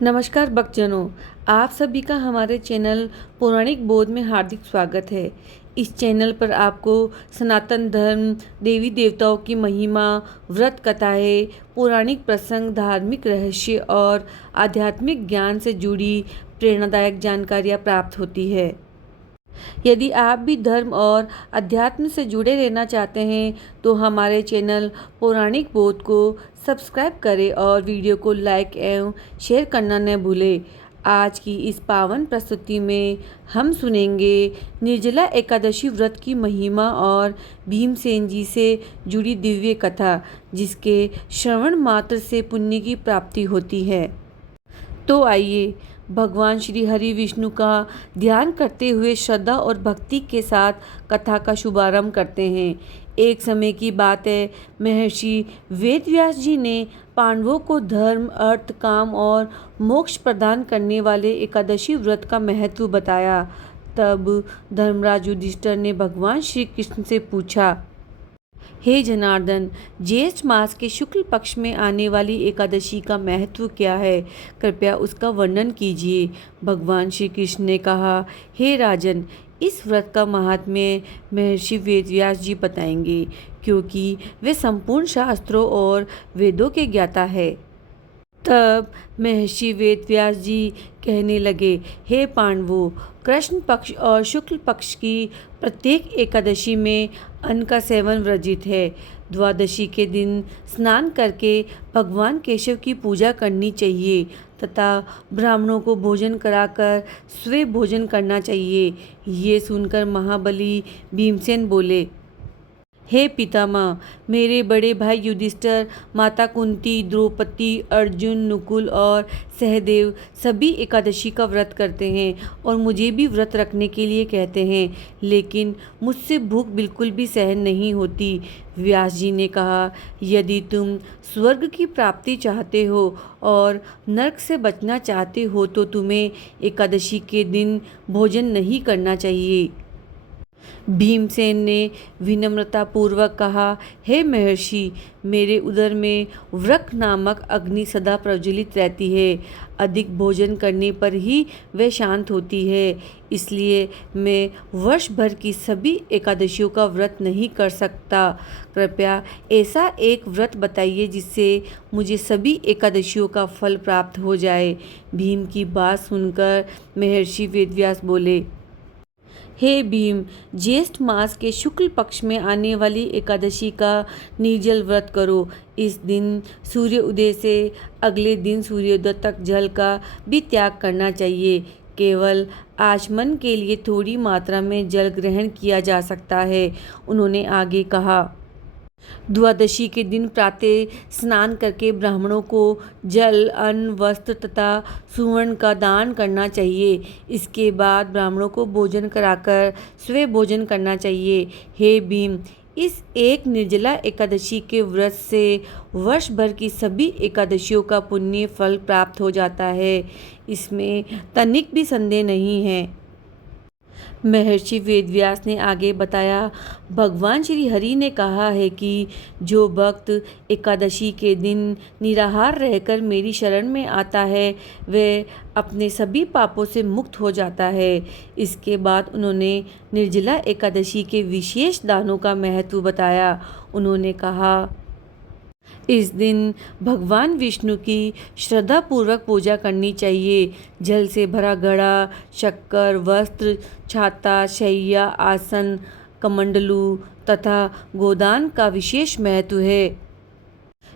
नमस्कार भक्तजनों, आप सभी का हमारे चैनल पौराणिक बोध में हार्दिक स्वागत है। इस चैनल पर आपको सनातन धर्म, देवी देवताओं की महिमा, व्रत कथाएं, पौराणिक प्रसंग, धार्मिक रहस्य और आध्यात्मिक ज्ञान से जुड़ी प्रेरणादायक जानकारियाँ प्राप्त होती है। यदि आप भी धर्म और अध्यात्म से जुड़े रहना चाहते हैं तो हमारे चैनल पौराणिक बोध को सब्सक्राइब करें और वीडियो को लाइक एवं शेयर करना न भूलें। आज की इस पावन प्रस्तुति में हम सुनेंगे निर्जला एकादशी व्रत की महिमा और भीमसेन जी से जुड़ी दिव्य कथा, जिसके श्रवण मात्र से पुण्य की प्राप्ति होती है। तो आइए भगवान श्री हरि विष्णु का ध्यान करते हुए श्रद्धा और भक्ति के साथ कथा का शुभारंभ करते हैं। एक समय की बात है, महर्षि वेदव्यास जी ने पांडवों को धर्म, अर्थ, काम और मोक्ष प्रदान करने वाले एकादशी व्रत का महत्व बताया। तब धर्मराज युधिष्ठिर ने भगवान श्री कृष्ण से पूछा, हे जनार्दन, ज्येष्ठ मास के शुक्ल पक्ष में आने वाली एकादशी का महत्व क्या है? कृपया उसका वर्णन कीजिए। भगवान श्री कृष्ण ने कहा, हे राजन, इस व्रत का महात्म्य महर्षि वेदव्यास जी बताएंगे, क्योंकि वे संपूर्ण शास्त्रों और वेदों के ज्ञाता है। तब महर्षि वेदव्यास जी कहने लगे, हे पांडवों, कृष्ण पक्ष और शुक्ल पक्ष की प्रत्येक एकादशी में अन्न का सेवन वर्जित है। द्वादशी के दिन स्नान करके भगवान केशव की पूजा करनी चाहिए तथा ब्राह्मणों को भोजन कराकर स्वयं भोजन करना चाहिए। ये सुनकर महाबली भीमसेन बोले, हे पितामह, मेरे बड़े भाई युधिष्ठिर, माता कुंती, द्रौपदी, अर्जुन, नकुल और सहदेव सभी एकादशी का व्रत करते हैं और मुझे भी व्रत रखने के लिए कहते हैं, लेकिन मुझसे भूख बिल्कुल भी सहन नहीं होती। व्यास जी ने कहा, यदि तुम स्वर्ग की प्राप्ति चाहते हो और नरक से बचना चाहते हो तो तुम्हें एकादशी के दिन भोजन नहीं करना चाहिए। भीमसेन ने विनम्रतापूर्वक कहा, हे महर्षि, मेरे उदर में वृक्क नामक अग्नि सदा प्रज्वलित रहती है। अधिक भोजन करने पर ही वह शांत होती है, इसलिए मैं वर्ष भर की सभी एकादशियों का व्रत नहीं कर सकता। कृपया ऐसा एक व्रत बताइए जिससे मुझे सभी एकादशियों का फल प्राप्त हो जाए। भीम की बात सुनकर महर्षि वेदव्यास बोले, हे भीम, ज्येष्ठ मास के शुक्ल पक्ष में आने वाली एकादशी का निर्जल व्रत करो। इस दिन सूर्य उदय से अगले दिन सूर्योदय तक जल का भी त्याग करना चाहिए। केवल आचमन के लिए थोड़ी मात्रा में जल ग्रहण किया जा सकता है। उन्होंने आगे कहा, द्वादशी के दिन प्रातः स्नान करके ब्राह्मणों को जल, अन्न, वस्त्र तथा सुवर्ण का दान करना चाहिए। इसके बाद ब्राह्मणों को भोजन कराकर स्वयं भोजन करना चाहिए। हे भीम, इस एक निर्जला एकादशी के व्रत से वर्ष भर की सभी एकादशियों का पुण्य फल प्राप्त हो जाता है, इसमें तनिक भी संदेह नहीं है। महर्षि वेदव्यास ने आगे बताया, भगवान श्री हरि ने कहा है कि जो भक्त एकादशी के दिन निराहार रहकर मेरी शरण में आता है वह अपने सभी पापों से मुक्त हो जाता है। इसके बाद उन्होंने निर्जला एकादशी के विशेष दानों का महत्व बताया। उन्होंने कहा, इस दिन भगवान विष्णु की श्रद्धापूर्वक पूजा करनी चाहिए। जल से भरा घड़ा, शक्कर, वस्त्र, छाता, शैया, आसन, कमंडलू तथा गोदान का विशेष महत्व है।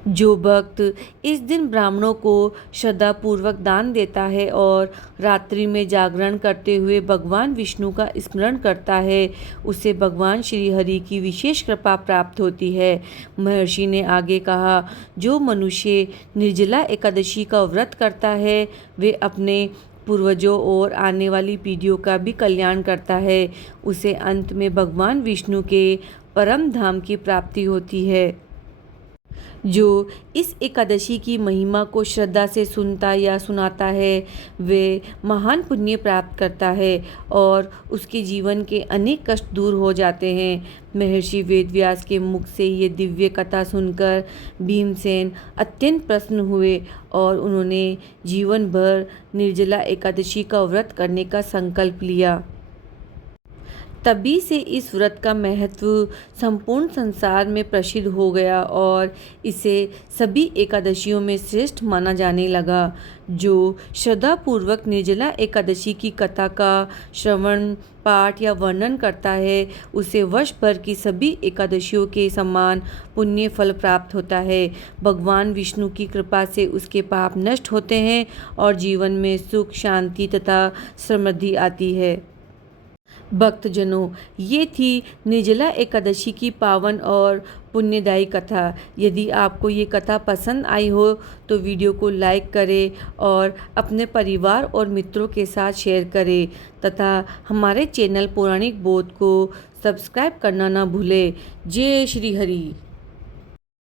जो भक्त इस दिन ब्राह्मणों को श्रद्धापूर्वक दान देता है और रात्रि में जागरण करते हुए भगवान विष्णु का स्मरण करता है, उसे भगवान श्री हरि की विशेष कृपा प्राप्त होती है। महर्षि ने आगे कहा, जो मनुष्य निर्जला एकादशी का व्रत करता है वे अपने पूर्वजों और आने वाली पीढ़ियों का भी कल्याण करता है। उसे अंत में भगवान विष्णु के परम धाम की प्राप्ति होती है। जो इस एकादशी की महिमा को श्रद्धा से सुनता या सुनाता है वे महान पुण्य प्राप्त करता है और उसके जीवन के अनेक कष्ट दूर हो जाते हैं। महर्षि वेदव्यास के मुख से ये दिव्य कथा सुनकर भीमसेन अत्यंत प्रसन्न हुए और उन्होंने जीवन भर निर्जला एकादशी का व्रत करने का संकल्प लिया। तभी से इस व्रत का महत्व संपूर्ण संसार में प्रसिद्ध हो गया और इसे सभी एकादशियों में श्रेष्ठ माना जाने लगा। जो श्रद्धापूर्वक निर्जला एकादशी की कथा का श्रवण पाठ या वर्णन करता है उसे वर्ष भर की सभी एकादशियों के समान पुण्य फल प्राप्त होता है। भगवान विष्णु की कृपा से उसके पाप नष्ट होते हैं और जीवन में सुख शांति तथा समृद्धि आती है। भक्तजनों, ये थी निर्जला एकादशी की पावन और पुण्यदायी कथा। यदि आपको ये कथा पसंद आई हो तो वीडियो को लाइक करें और अपने परिवार और मित्रों के साथ शेयर करें तथा हमारे चैनल पौराणिक बोध को सब्सक्राइब करना ना भूलें। जय श्री हरि।